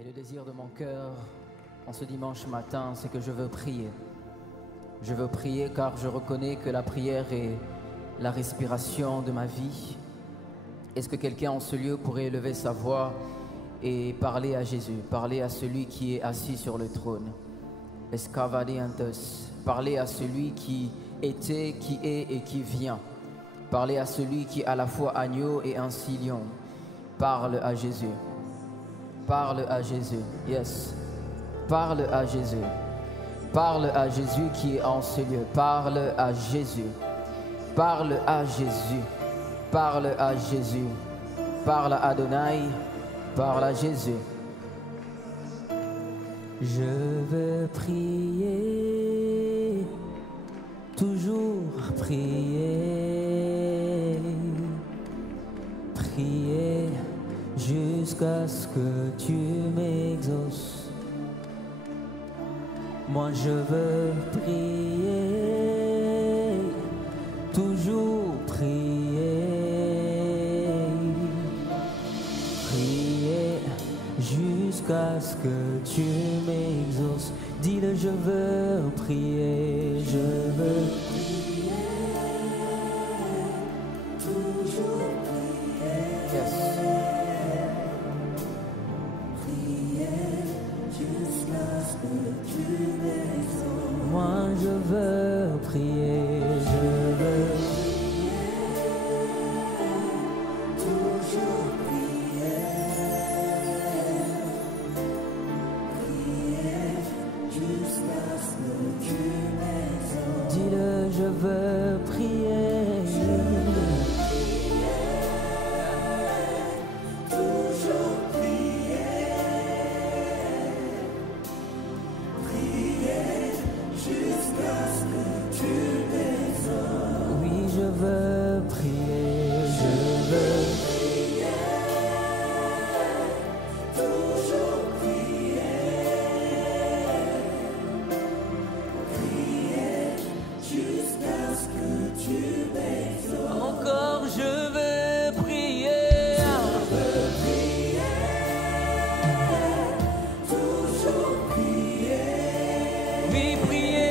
Et le désir de mon cœur en ce dimanche matin, c'est que je veux prier. Je veux prier car je reconnais que la prière est la respiration de ma vie. Est-ce que quelqu'un en ce lieu pourrait élever sa voix et parler à Jésus, parler à celui qui est assis sur le trône? Escavadiantes, parler à celui qui était, qui est et qui vient. Parler à celui qui est à la fois agneau et ainsi lion. Parle à Jésus. Parle à Jésus. Yes. Parle à Jésus. Parle à Jésus qui est en ce lieu. Parle à Jésus. Parle à Jésus. Parle à Jésus. Parle à Adonai. Parle à Jésus. Je veux prier, toujours prier, prier jusqu'à ce que tu m'exauces. Moi je veux prier, toujours prier, prier jusqu'à ce que tu m'exauces. Dis-le, je veux prier, je veux prier, toujours prier. Yes. Moi je veux prier, je veux prier, toujours prier, prier jusqu'à ce que tu m'exauces. Dis-le, je veux prier, toujours prier. Oui, je veux prier, je veux prier, toujours prier, prier jusqu'à ce que tu m'exauces. Encore je veux prier, toujours prier, oui, prier.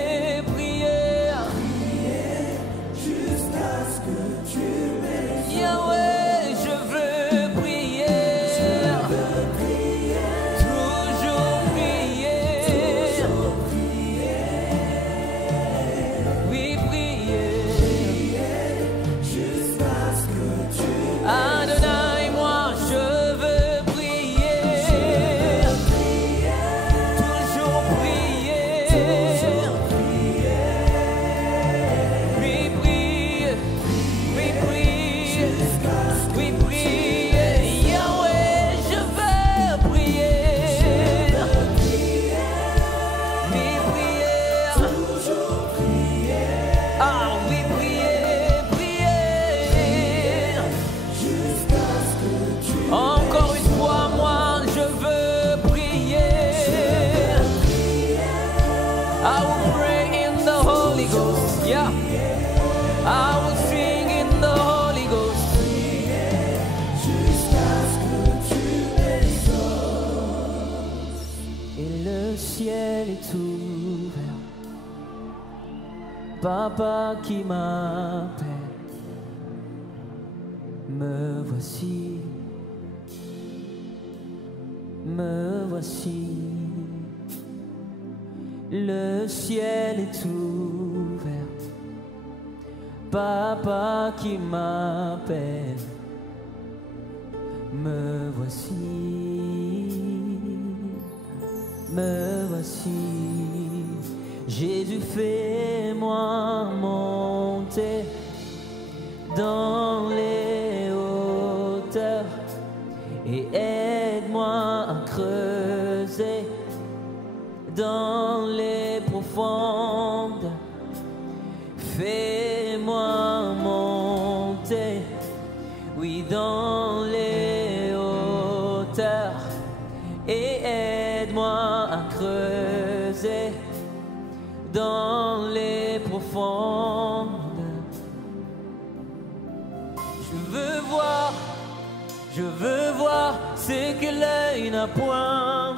Papa qui m'appelle, me voici, me voici. Le ciel est ouvert, Papa qui m'appelle, me voici, me voici. Jésus, fais-moi monter dans les hauteurs et aide-moi à creuser dans les profondes. Fais-moi monter, oui, dans les hauteurs et aide-moi à creuser dans les profondes. Je veux voir ce que l'œil n'a point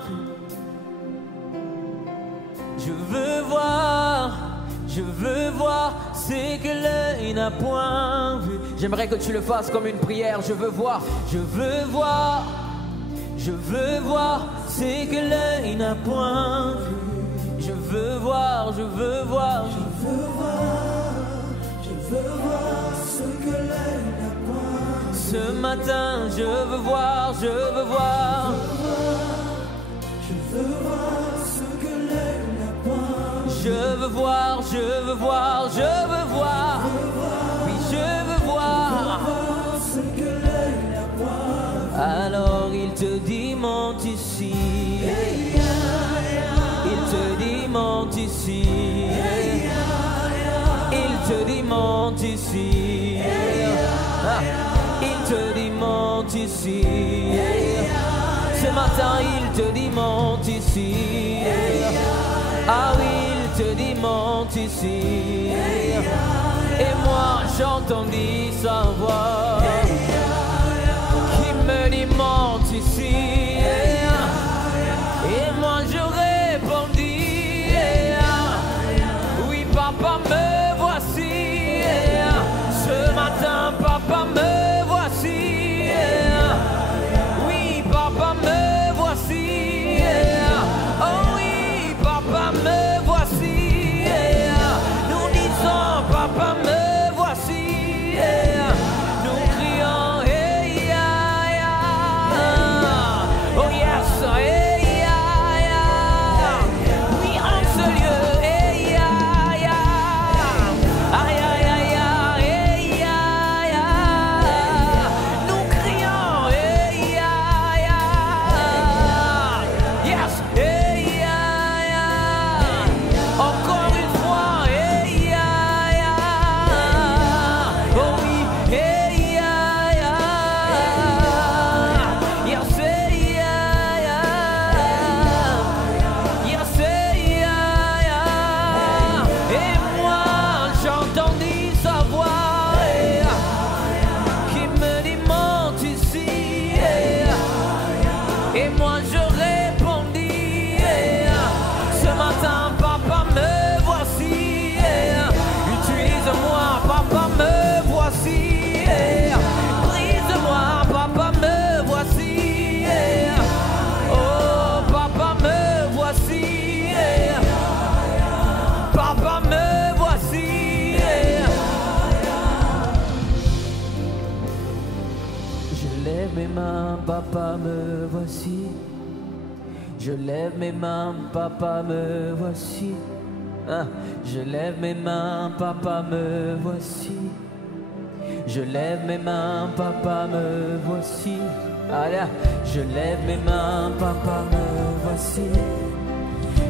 Je veux voir ce que l'œil n'a point vu. J'aimerais que tu le fasses comme une prière. Je veux voir, je veux voir, je veux voir ce que l'œil n'a point vu. Je veux voir, je veux voir, je veux voir, je veux voir ce que l'œil n'a point vu. Ce matin, je veux voir, je veux voir, je veux voir ce que l'œil n'a point vu. Je veux voir, je veux voir, je veux voir, oui, je veux voir ce que l'œil n'a point vu. Alors il te dit monte ici. Il te dit monte ici. Il te dit monte ici. Il te dit monte ici. Ce matin il te dit monte ici. Ah oui, il te dit monte ici. Et moi j'entendis sa voix qui me dit monte ici. Et moi je répondis, oui papa me voici. Ce matin papa me voici. Oui papa me voici. Oh oui papa me voici. Nous disons papa me voici. Nous crions oh yes, oui en ce lieu, nous crions yes, encore une fois, oh oui, yes, et moi j'entendis sa voix qui me dit monte ici. Et moi je répondis, ce matin papa me voici. Utilise-moi papa me voici. Brise-moi papa me voici. Oh papa me voici. Papa me voici. Je lève mes mains, papa me voici. Je lève mes mains, papa me voici. Je lève mes mains, papa me voici. Je lève mes mains, papa me voici. Allez, je lève mes mains, papa me voici.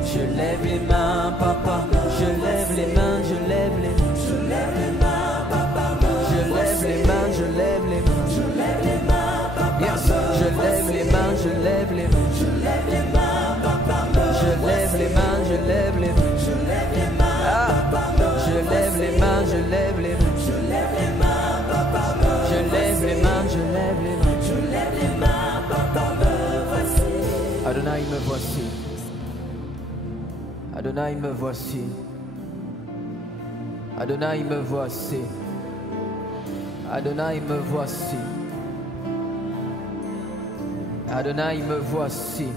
Je lève les mains, papa. Je lève les mains, je lève les mains. Je lève les mains, papa me voici. Je lève les mains, je lève les mains. Je lève les mains, papa. Yes. Je lève les mains, je lève les mains. Je lève les mains, papa me voici. Je lève les mains, je lève les mains. Je lève les mains, papa me voici. Je lève les mains, je lève les mains. Je lève les mains, papa me voici. Je lève les mains, je lève les mains. Je lève les mains, papa me voici. Adonai me voici. Adonai me voici. Adonai me voici. Adonai me voici. Adonai me voici.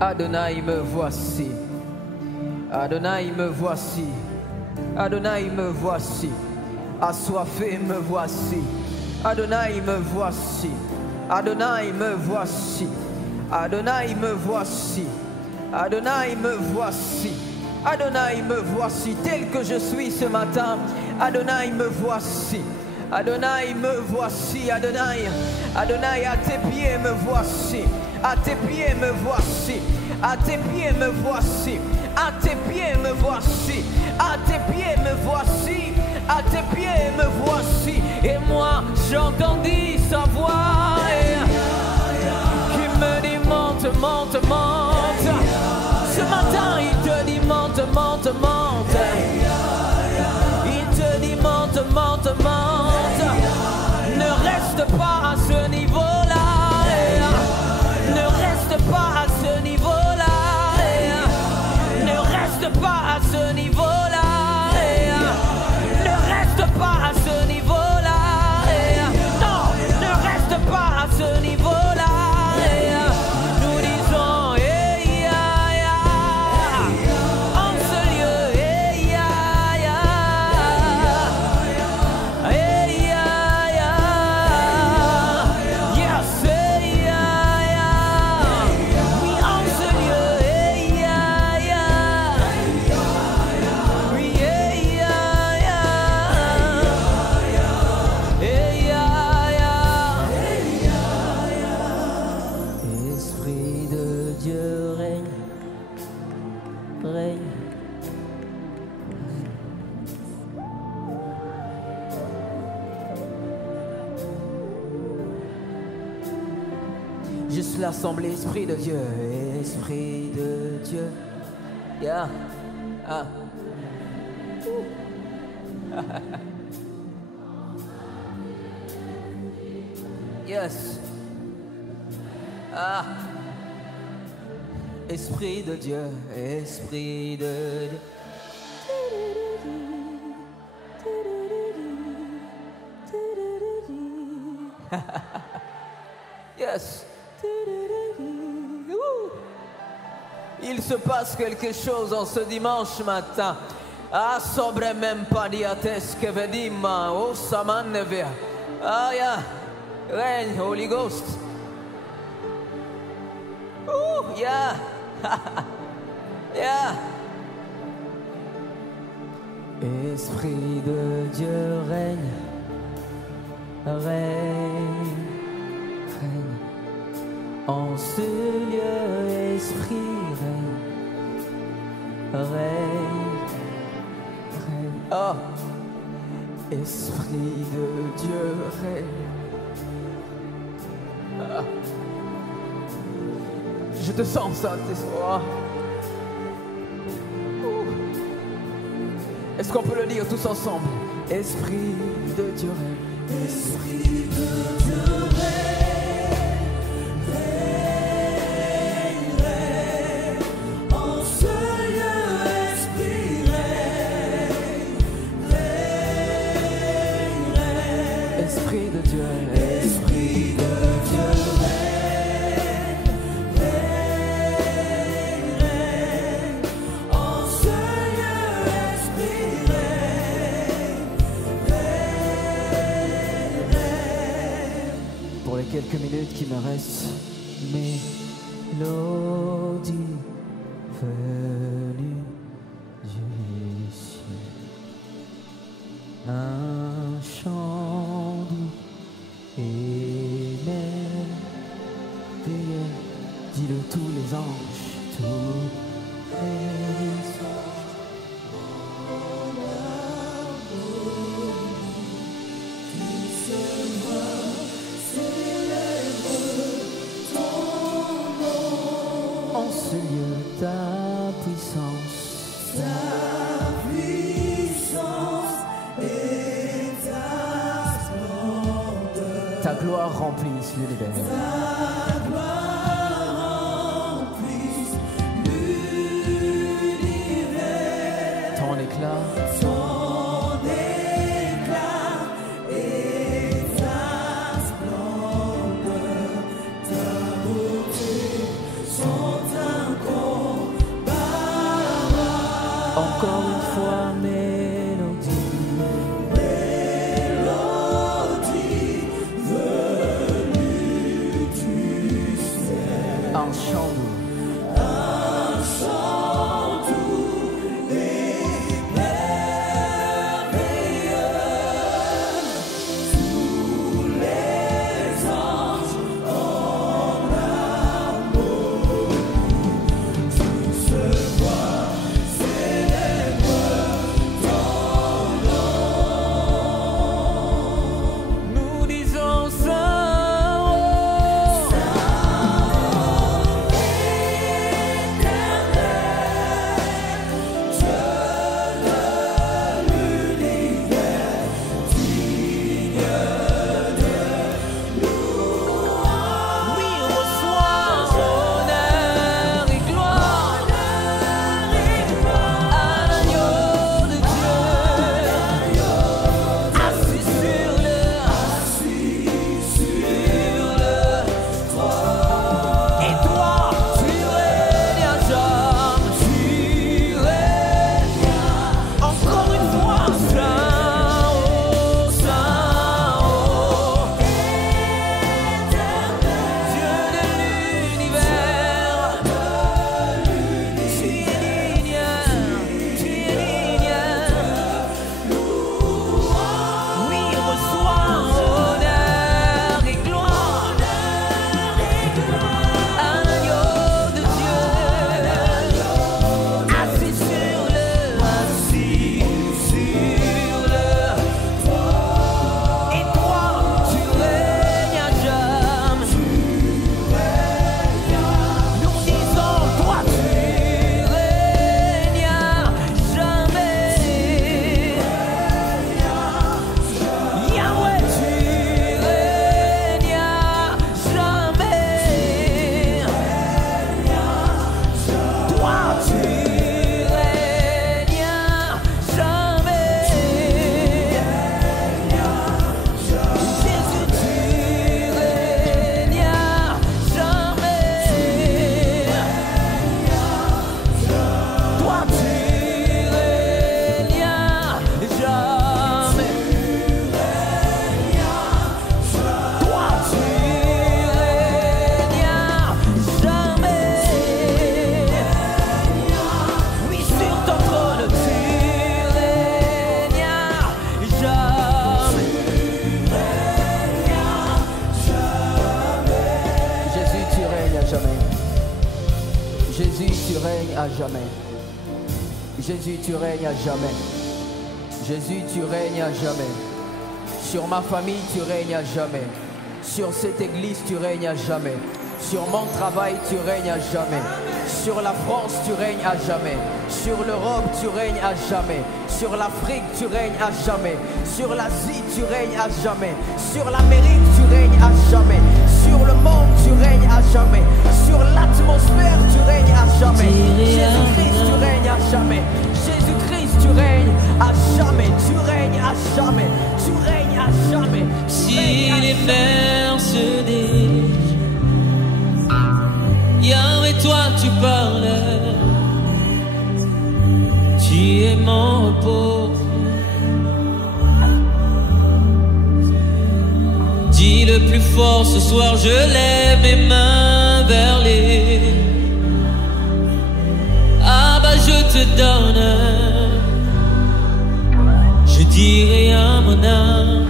Adonai me voici. Adonai me voici. Adonai me voici. Assoiffé me voici. Adonai me voici. Adonai me voici. Adonai me voici. Adonai me voici. Adonai me voici tel que je suis ce matin. Adonai me voici. Adonai me voici. Adonai. Adonai, à tes pieds me voici. À tes pieds me voici. À tes pieds me voici. À tes pieds me voici. À tes pieds me voici. À tes pieds me voici. Et moi j'entendis sa voix qui me dit monte, monte, monte. Ce matin il te dit monte, monte, monte. Il te dit monte, monte, monte. Ne reste pas à ce niveau-là. Ne reste pas à ce niveau-là. Ne reste pas à ce niveau-là. Dieu règne, règne. Juste l'assemblée, Esprit de Dieu, Esprit de Dieu. Yeah. Ah. Yes. Ah. Esprit de Dieu, Esprit de Dieu. Yes. Il se passe quelque chose en ce dimanche matin. Ah, sobre même pas diates que vedima, oh samanevia. Ah, yeah. Règne, Holy Ghost. Yeah. Yeah. Esprit de Dieu règne, règne, règne. En ce lieu, Esprit règne, règne, règne. Oh, Esprit de Dieu règne. Ah. Je te sens, Saint-Esprit. Est-ce qu'on peut le dire tous ensemble? Esprit de Dieu règne. Esprit de Dieu règne, règne, règne. En ce lieu, Esprit règne, règne, règne. Esprit de Dieu règne. Esprit de Dieu règne, règne, règne. En ce lieu, Esprit règne, règne, règne. Pour les quelques minutes qui me restent, mélodie venue du ciel, un chant doux et merveilleux, dis-le tous les anges, tous les anges. En ce lieu, ta puissance et ta splendeur, ta gloire remplisse l'univers. Ta gloire remplisse l'univers. Ton éclat. Encore une fois, mélodie, mélodie venue du ciel. Un chant doux, et merveilleux. Tous les anges en harmonie, tout se voit. Nous disons ça, oh. Jésus, tu règnes à jamais. Jésus, tu règnes à jamais. Jésus, tu règnes à jamais. Sur ma famille, tu règnes à jamais. Sur cette église, tu règnes à jamais. Sur mon travail, tu règnes à jamais. Sur la France, tu règnes à jamais. Sur l'Europe, tu règnes à jamais. Sur l'Afrique, tu règnes à jamais. Sur l'Asie, tu règnes à jamais. Sur l'Amérique, tu règnes à jamais. Sur le monde, tu règnes à jamais. Sur l'atmosphère, tu règnes à jamais. Jésus-Christ, tu règnes à jamais. Jésus-Christ, tu règnes à jamais. Tu règnes à jamais. Tu règnes à jamais. Si les mers se déchirent, Yahweh, toi tu parles, tu es mon repos. Dis le plus fort ce soir, je lève mes mains vers les. Ah bah je te donne, je dirai à mon âme.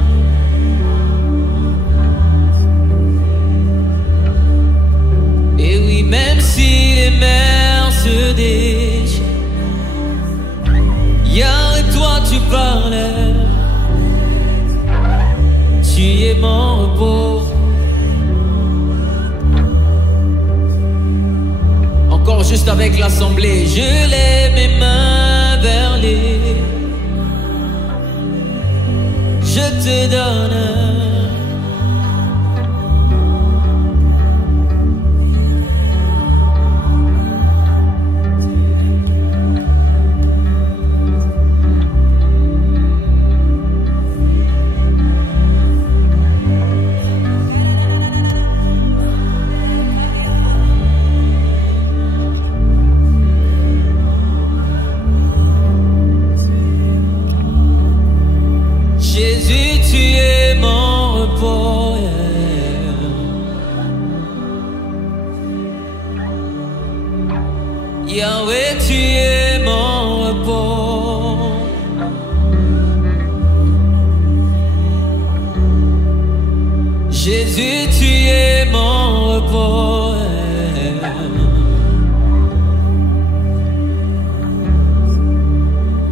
Et oui, même si les mers se déchirent, Yahweh, toi tu parles, tu es mon repos. Encore juste avec l'assemblée, je lève mes mains vers les. Je te donne. Yahweh, tu es mon repos. Jésus, tu es mon repos.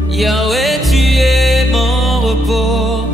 Yahweh, tu es mon repos.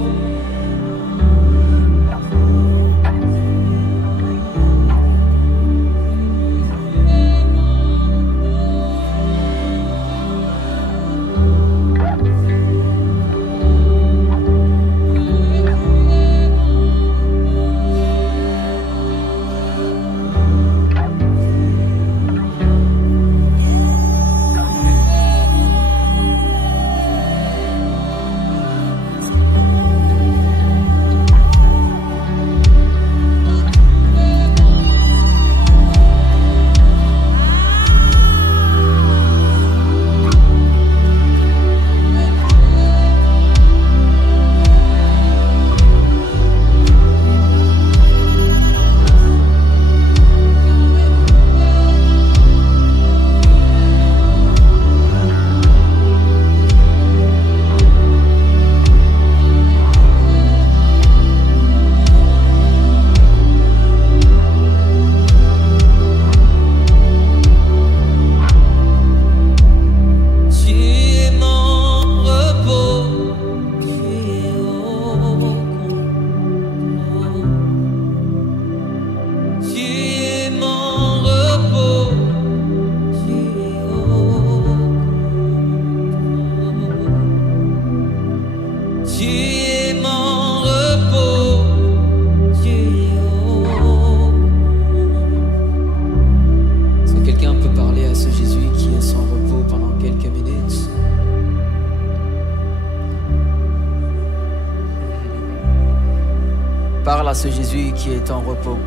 Parle à ce Jésus qui est en repos.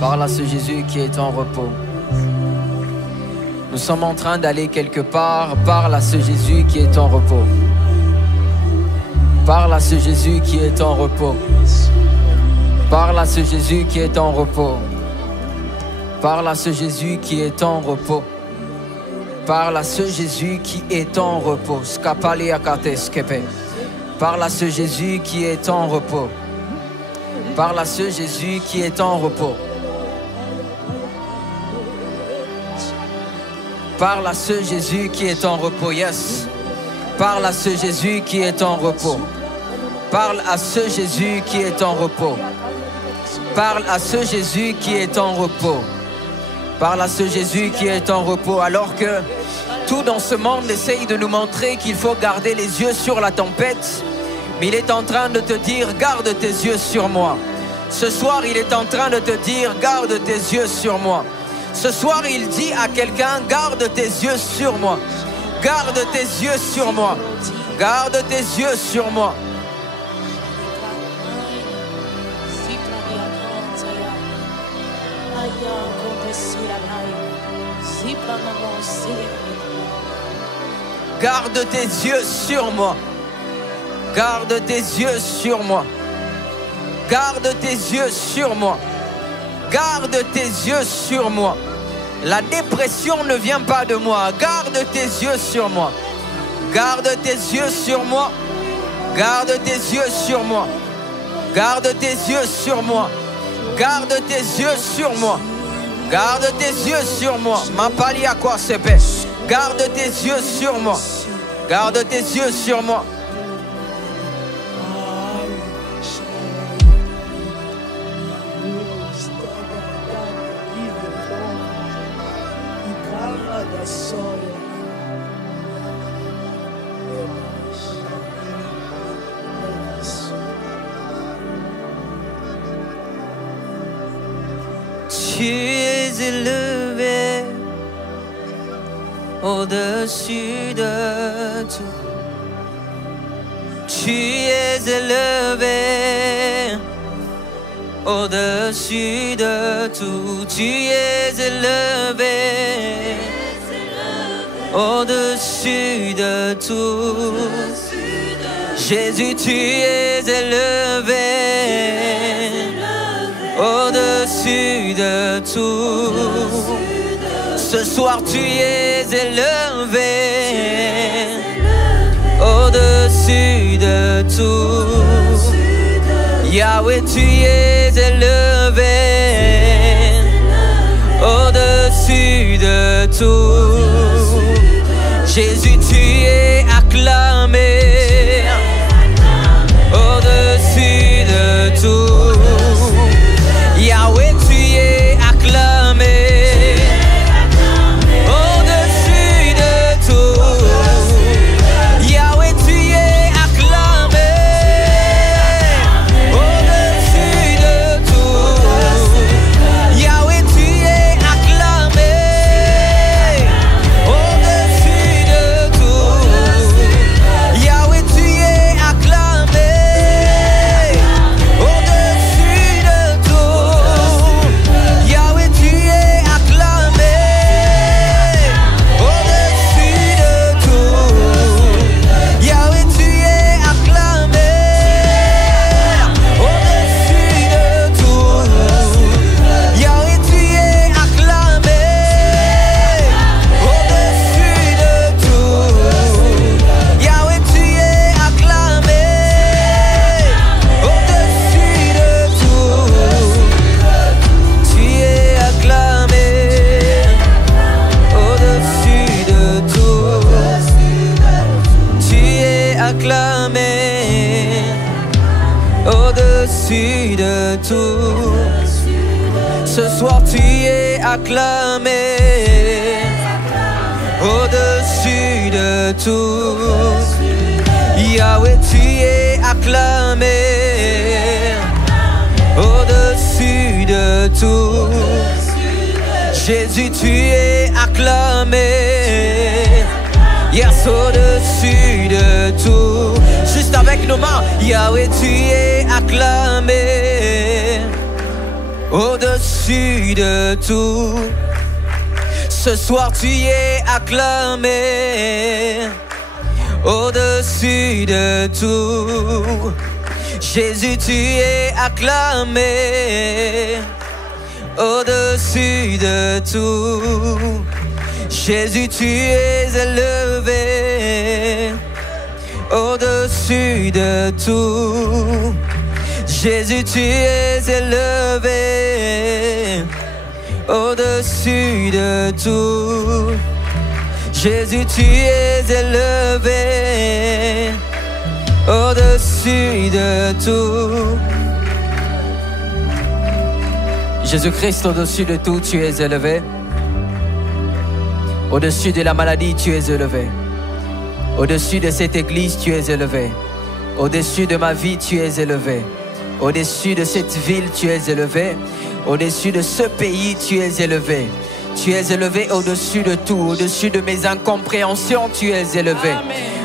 Parle à ce Jésus qui est en repos. Nous sommes en train d'aller quelque part. Parle à ce Jésus qui est en repos. Parle à ce Jésus qui est en repos. Parle à ce Jésus qui est en repos. Parle à ce Jésus qui est en repos. Parle à ce Jésus qui est en repos. Parle à ce Jésus qui est en repos. Parle à ce Jésus qui est en repos. Parle à ce Jésus qui est en repos, yes. Parle à ce Jésus qui est en repos. Parle à ce Jésus qui est en repos. Parle à ce Jésus qui est en repos. Parle à ce Jésus qui est en repos. Alors que tout dans ce monde essaye de nous montrer qu'il faut garder les yeux sur la tempête, mais il est en train de te dire, garde tes yeux sur moi. Ce soir, il est en train de te dire, garde tes yeux sur moi. Ce soir, il dit à quelqu'un, garde tes yeux sur moi. Garde tes yeux sur moi. Garde tes yeux sur moi. Garde tes yeux sur moi. Garde tes yeux sur moi. Garde tes yeux sur moi. Garde tes yeux sur moi. La dépression ne vient pas de moi. Garde tes yeux sur moi. Garde tes yeux sur moi. Garde tes yeux sur moi. Garde tes yeux sur moi. Garde tes yeux sur moi. Garde tes yeux sur moi. M'appali à quoi c'est fait. Garde tes yeux sur moi. Garde tes yeux sur moi. Tu es élevé au-dessus de tout. Tu es élevé au-dessus de tout. Tu es élevé au-dessus de tout. Jésus, tu es élevé au-dessus de tout. Ce soir tu es élevé au-dessus de tout. Yahweh, tu es élevé au-dessus de tout. Jésus, tu es acclamé au-dessus de tout. Yahweh, tu es acclamé au-dessus de tout. Yahweh, tu es acclamé au-dessus de tout. Yahweh, tu es acclamé au-dessus de tout. Yahweh, tu es acclamé au-dessus de tout. Yahweh, tu es acclamé au-dessus de tout. Yahweh, tu es acclamé au-dessus de tout. Yahweh, tu es acclamé au-dessus de tout. Yahweh, tu es acclamé au-dessus de tout. Tu es acclamé au-dessus de tout. Tu es acclamé au-dessus de tout. Ce soir tu es acclamé au-dessus de tout. Yahweh, tu es acclamé au-dessus de tout. Jésus, tu es acclamé, yes, au-dessus de tout. Juste avec nos mains, Yahweh, tu es acclamé au-dessus de tout. Ce soir tu es acclamé au-dessus de tout. Jésus, tu es acclamé au-dessus de tout. Jésus, tu es élevé au-dessus de tout. Jésus, tu es élevé au-dessus de tout. Jésus, tu es élevé au-dessus de tout. Jésus-Christ, au-dessus de tout, tu es élevé. Au-dessus de la maladie, tu es élevé. Au-dessus de cette église, tu es élevé. Au-dessus de ma vie, tu es élevé. Au-dessus de cette ville, tu es élevé. Au-dessus de ce pays, tu es élevé. Tu es élevé au-dessus de tout. Au-dessus de mes incompréhensions, tu es élevé.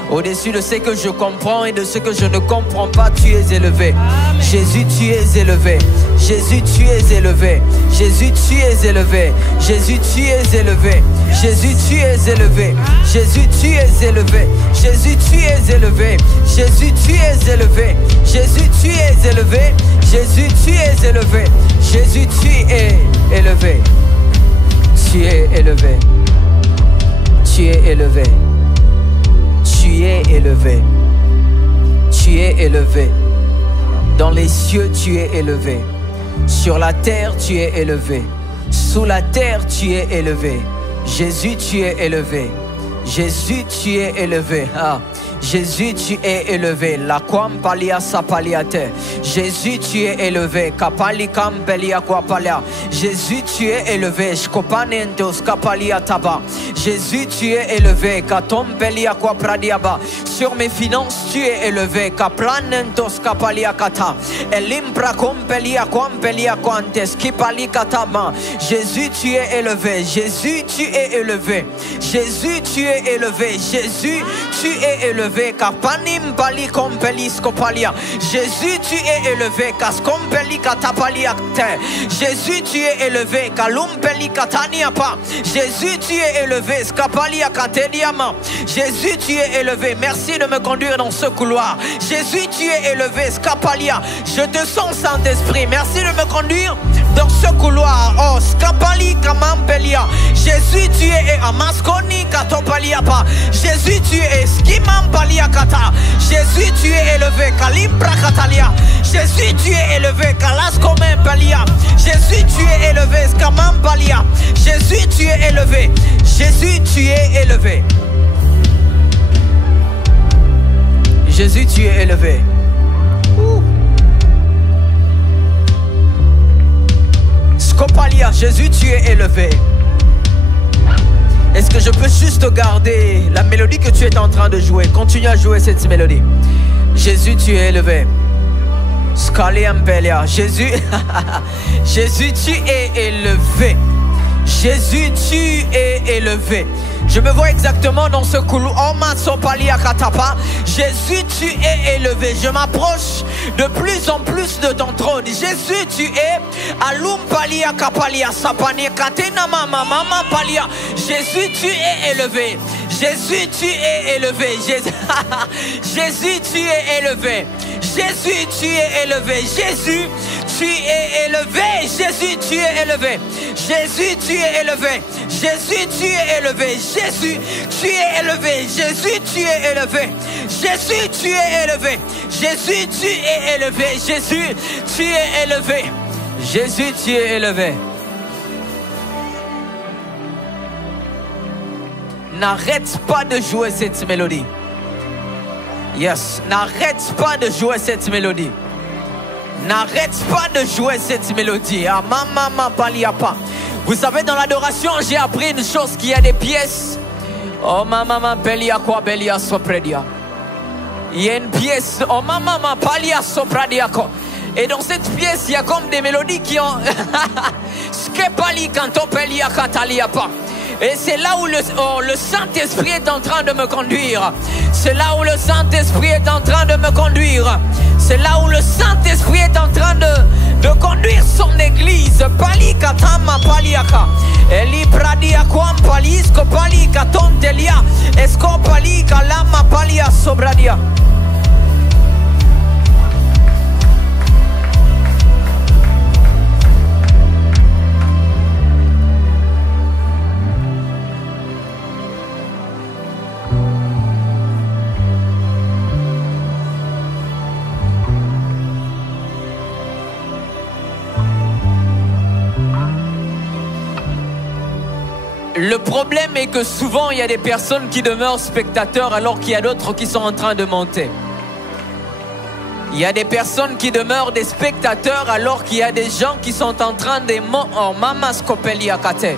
Au-dessus de ce que je comprends et de ce que je ne comprends pas, tu es élevé. Amen. Jésus, tu es élevé. Jésus, tu es élevé. Jésus, tu es élevé. Jésus, tu es élevé. Jésus, tu es élevé. Jésus, tu es élevé. Jésus, tu es élevé. Jésus, tu es élevé. Jésus, tu es élevé. Jésus, tu es élevé. Jésus, tu es élevé. Tu es élevé. Tu es élevé. Tu es élevé. Tu es élevé. Dans les cieux, tu es élevé. Sur la terre, tu es élevé. Sous la terre, tu es élevé. Jésus, tu es élevé. Jésus, tu es élevé. Ah. Jésus, tu es élevé. La quampalia sapaliate. Jésus, tu es élevé. Kapali kampelia quapalia. Jésus, tu es élevé. Shkopanentos kapalia taba. Jésus, tu es élevé. Katompelia quapradiaba. Sur mes finances, tu es élevé. Kapranentos kapalia kata. Elimpra kompelia quampelia quantes kipali katama. Jésus, tu es élevé. Jésus, tu es élevé. Jésus, tu es élevé. Jésus, tu es élevé. Kapanim pali kompelis kopalia. Jésus, tu es élevé. Kaskompeli katapalia te. Jésus, tu es élevé. Kalumpeli katania pa. Jésus, tu es élevé. Skapalia kateliama. Jésus, tu es élevé. Merci de me conduire dans ce couloir. Jésus, tu es élevé. Skapalia. Je te sens, Saint-Esprit. Merci de me conduire dans ce couloir. Oh, skapali kamampelia. Jésus, tu es amaskoni katopalia pa. Jésus, tu es skimampalia. Jésus, tu es élevé. Kalimbra katalia. Jésus, tu es élevé. Kalaskomempelia. Jésus, tu es élevé. Skamampalia. Jésus, tu es élevé. Jésus, tu es élevé. Jésus, tu es élevé. Skopalia. Jésus, tu es élevé. Est-ce que je peux juste garder la mélodie que tu es en train de jouer? Continue à jouer cette mélodie. Jésus, tu es élevé. Jésus, Jésus, tu es élevé. Jésus, tu es élevé. Je me vois exactement dans ce couloir. Jésus, tu es élevé. Je m'approche de plus en plus de ton trône. Jésus, tu es Alumpalia Kapalia Sapania Katena Mama Palia. Jésus, tu es élevé. Jésus, tu es élevé. Jésus, tu es élevé. Jésus, tu es élevé. Jésus, tu es élevé. Jésus, tu es élevé. Jésus, tu es élevé. Jésus, tu es élevé. Jésus, tu es élevé. Jésus, tu es élevé. Jésus, tu es élevé. Jésus, tu es élevé. Jésus, tu es élevé. Jésus, tu es élevé. N'arrête pas de jouer cette mélodie. Yes, n'arrête pas de jouer cette mélodie. N'arrête pas de jouer cette mélodie. Ah, maman, paliapa. Vous savez, dans l'adoration, j'ai appris une chose, qu'il y a des pièces. Oh, maman, pelia quoi, belia sopredia. Il y a une pièce. Oh, maman, palia sopradia. Et dans cette pièce, il y a comme des mélodies qui ont. Skepali kanto pelia katalia pa. Et c'est là où le Saint-Esprit est en train de me conduire. C'est là où le Saint-Esprit est en train de me conduire. C'est là où le Saint-Esprit est en train de conduire son église. Pali katama paliaka. Eli pradia kwam palisko pali katontelia. Esko pali kalama palia sobradia. Le problème est que souvent il y a des personnes qui demeurent spectateurs alors qu'il y a d'autres qui sont en train de monter. Il y a des personnes qui demeurent des spectateurs alors qu'il y a des gens qui sont en train de monter.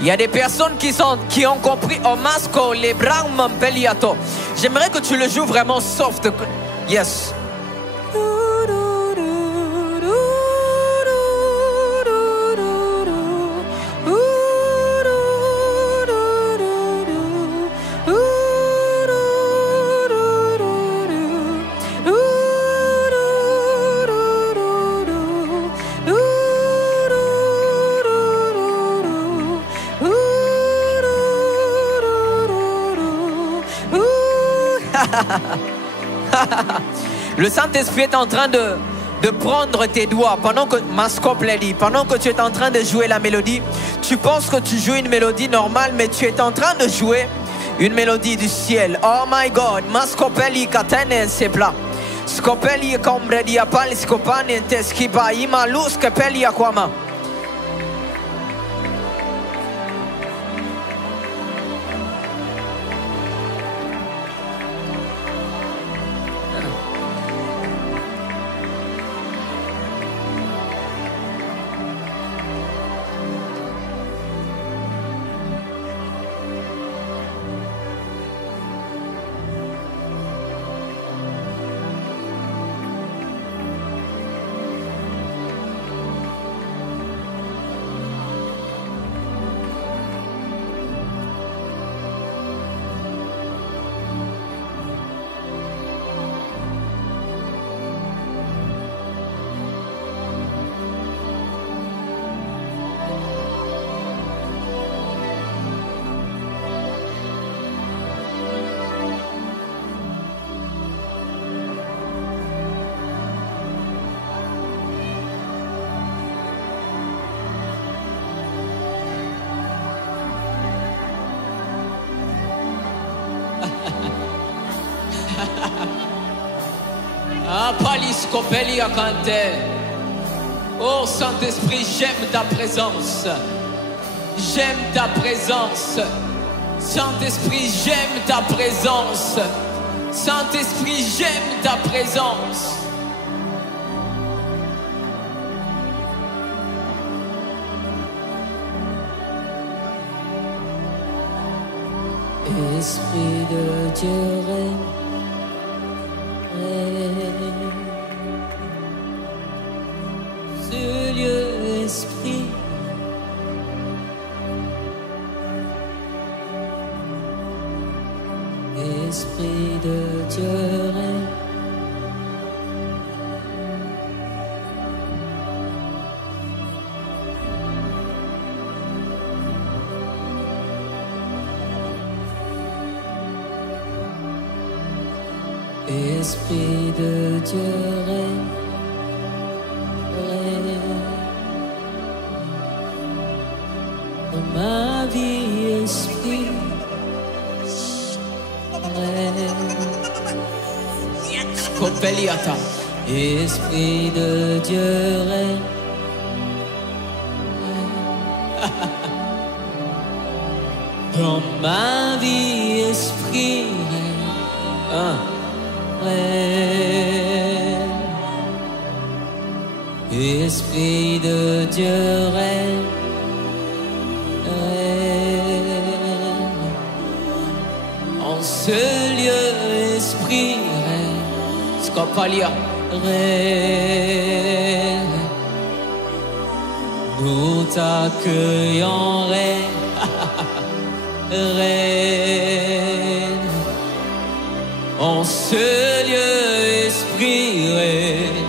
Il y a des personnes qui ont compris au masco les bras m'ampeliato. J'aimerais que tu le joues vraiment soft. Yes. Le Saint-Esprit est en train de prendre tes doigts pendant que tu es en train de jouer la mélodie. Tu penses que tu joues une mélodie normale, mais tu es en train de jouer une mélodie du ciel. Oh my God, Mascopeli katene sepla. Scopeli combredi apal scopani teskiba imalus kapeli aquama. Oh Saint-Esprit, j'aime ta présence. J'aime ta présence. Saint-Esprit, j'aime ta présence. Saint-Esprit, j'aime ta présence. Esprit de Dieu règne. Ce lieu esprit, Esprit de Dieu règne. Esprit de Dieu règne, dans ma vie, Esprit règne. Esprit de Dieu règne. Dans ma vie, Esprit règne. Esprit de Dieu règne, en ce lieu, Esprit règne, Scopalia. Règne, nous t'accueillons, règne, règne, en ce lieu, Esprit règne,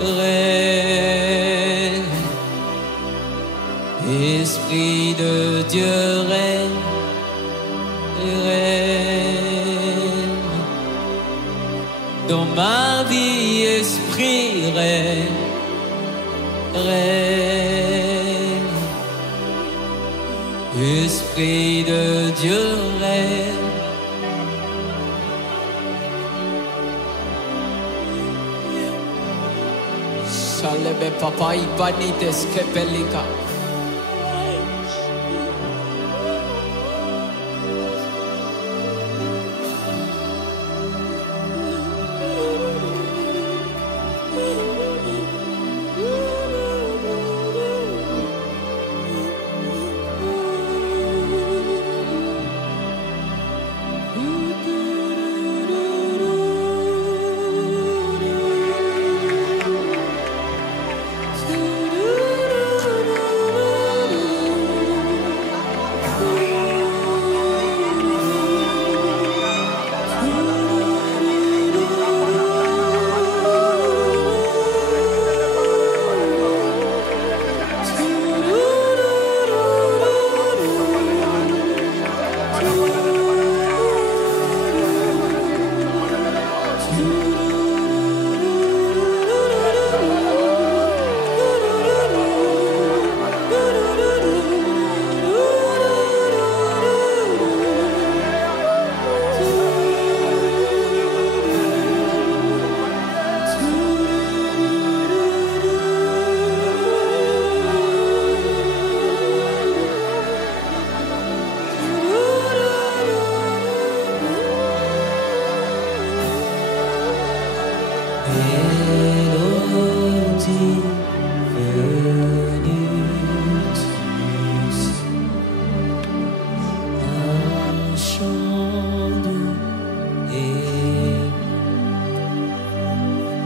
règne, Esprit de Dieu règne, règne, dans ma vie, Esprit règne, règne, Esprit de Dieu règne. Salebe papa ipanites kepelika.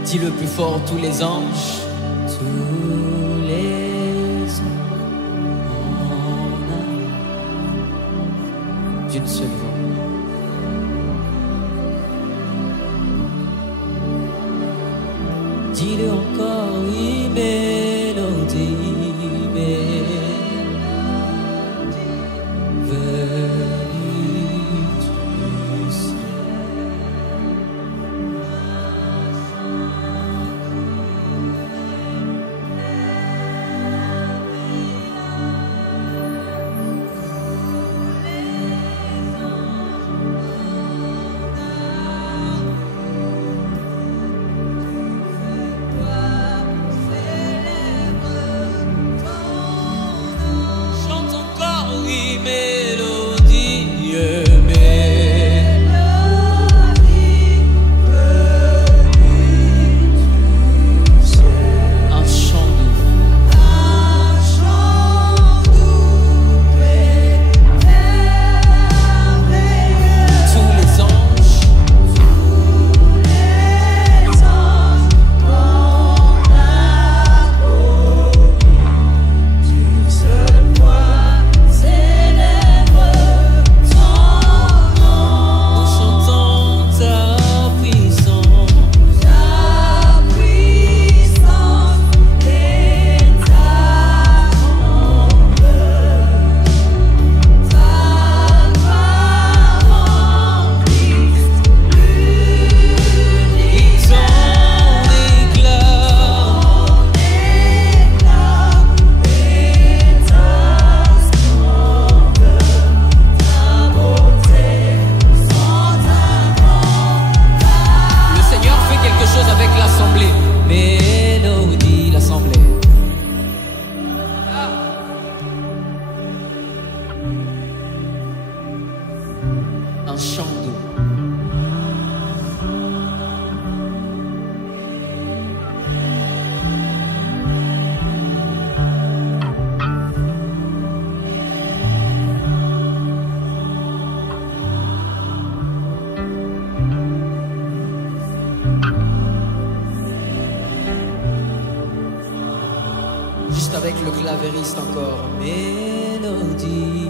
Dis-le plus fort, tous les anges. Tous les anges d'une seule voix. Dis-le encore, une mélodie, venue du ciel. Juste avec le clavériste encore. Mélodie.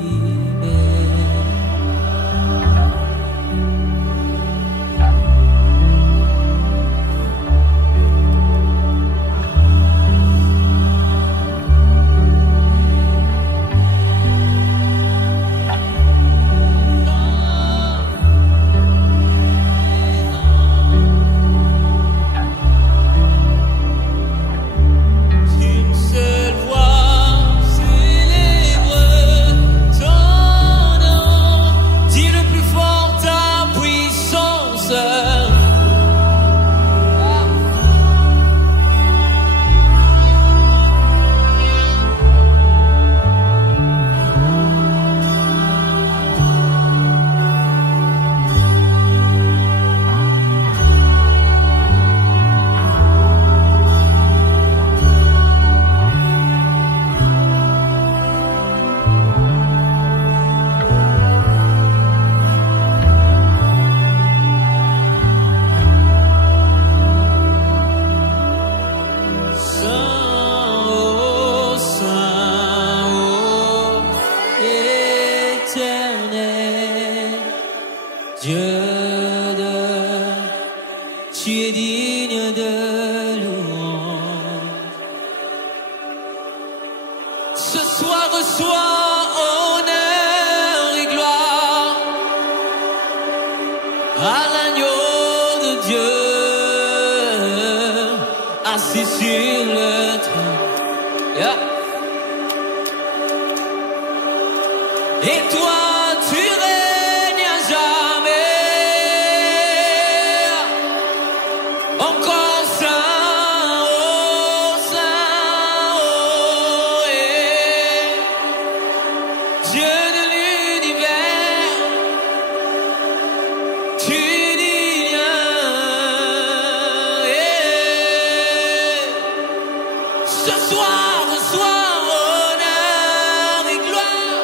Tu es digne de louange. Ce soir reçois honneur et gloire à l'agneau de Dieu assis sur le trône. Yeah. Et toi tu règnes à jamais. Encore saint, oh, et Dieu de l'univers, tu dis rien. Et ce soir reçois honneur et gloire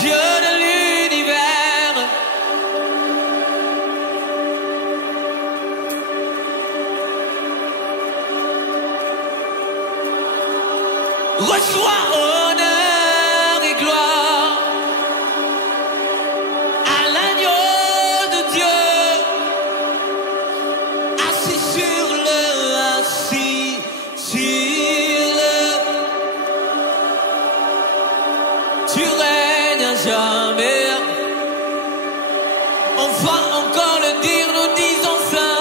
Dieu de l'univers. Reçois honneur et gloire à l'agneau de Dieu, assis sur le. Tu règnes à jamais. On va encore le dire, nous disons Saint,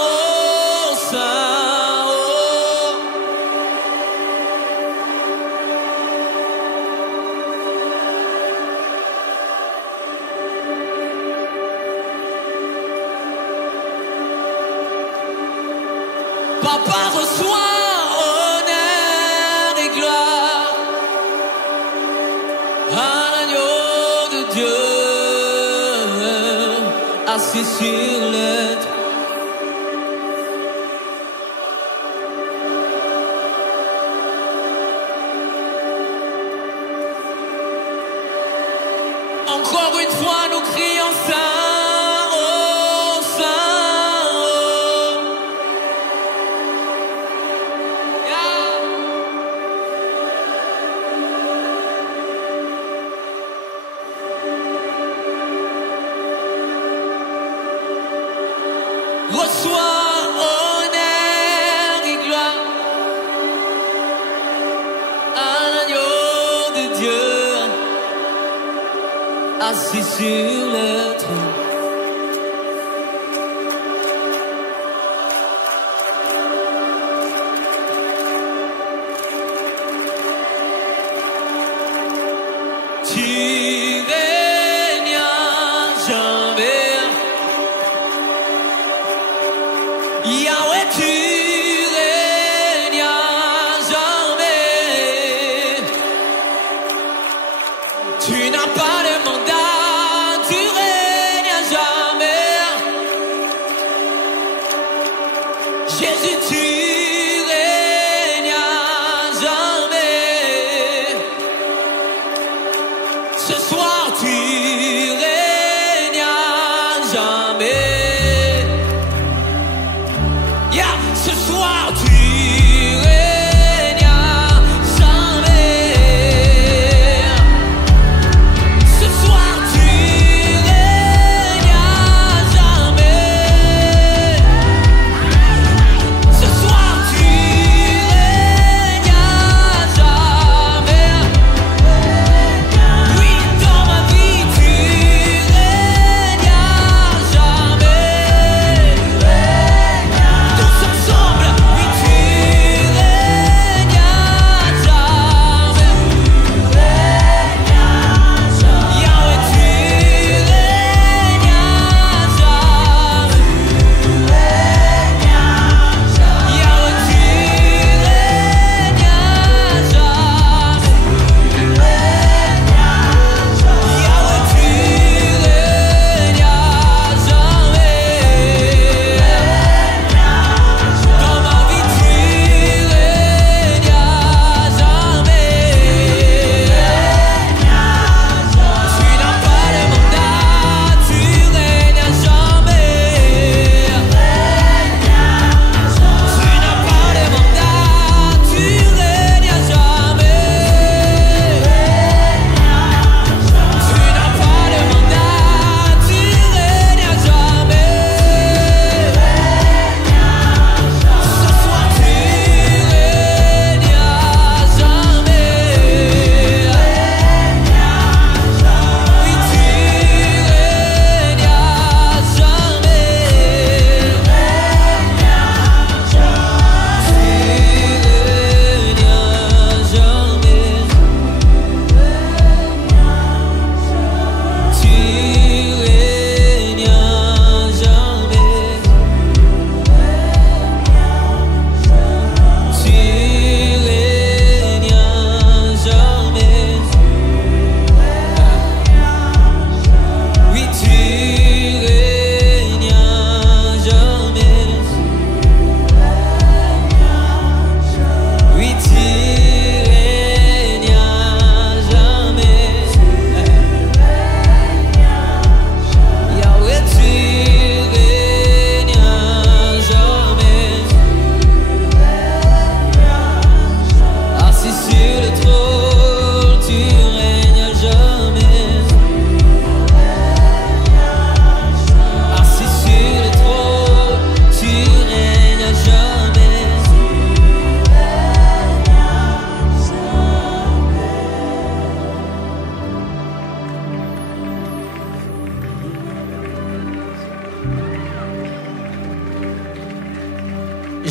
oh Saint, oh. Papa reçoit honneur et gloire à l'agneau de Dieu, assis sur le trône. Encore une fois, nous crions Saint, oh Saint, oh. Yeah. Reçois honneur et gloire à l'agneau de Dieu, assis sur le trône. Tu règnes à jamais. Yahweh, tu règnes à jamais. Tu n'as pas de mandat, tu règnes à jamais. Jésus, tu règnes à jamais. Ce soir, tu règnes à jamais. Yeah, ce soir tu règnes à jamais. Ce soir tu règnes à jamais. Ce soir tu règnes à jamais. Oui, dans ma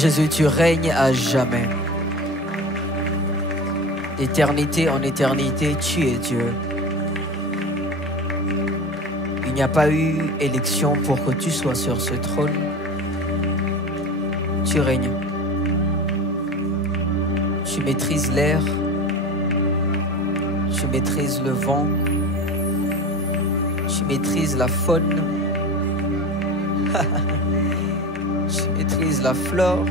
Jésus, tu règnes à jamais. D'éternité en éternité, tu es Dieu. Il n'y a pas eu élection pour que tu sois sur ce trône. Tu règnes. Tu maîtrises l'air. Tu maîtrises le vent. Tu maîtrises la faune. Tu maîtrises la flore.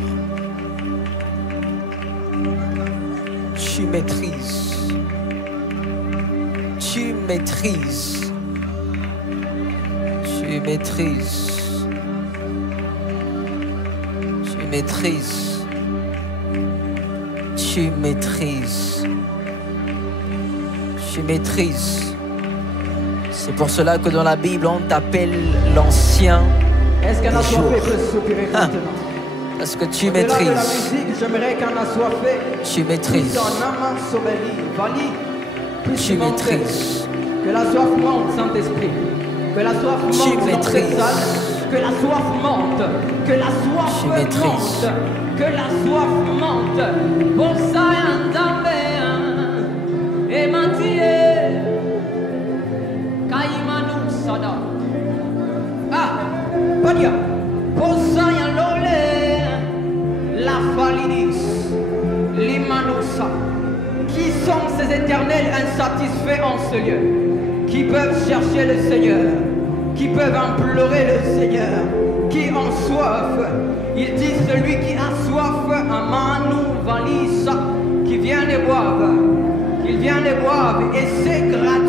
Tu maîtrises. Tu maîtrises. Tu maîtrises. Tu maîtrises. Tu maîtrises. Tu maîtrises. C'est pour cela que dans la Bible, on t'appelle l'ancien. Est-ce qu'un des jours. assoiffé peut soupirer maintenant? Parce que tu Au-delà de la maîtrises. musique, j'aimerais qu'un assoiffé Tu maîtrises. puisse en amant sommeiller, vali, puisse Tu monter. maîtrises. Que la soif monte, Saint-Esprit. Que la soif Tu monte dans cette maîtrises. salle. Que la soif monte. Que la soif Tu maîtrises. monte. Que la soif monte. Bossa Yandambe, Emantie, Kaimanu Sada. Ah, Padia. Bossa Yandole, La Falidis, Limanusa. Qui sont ces éternels insatisfaits en ce lieu? Qui peuvent chercher le Seigneur? Qui peuvent implorer le Seigneur? Qui ont soif? Il dit celui qui a soif, Amanu Valisa, qui vient les boire. Qu'il vient les boire. Et c'est gratuit.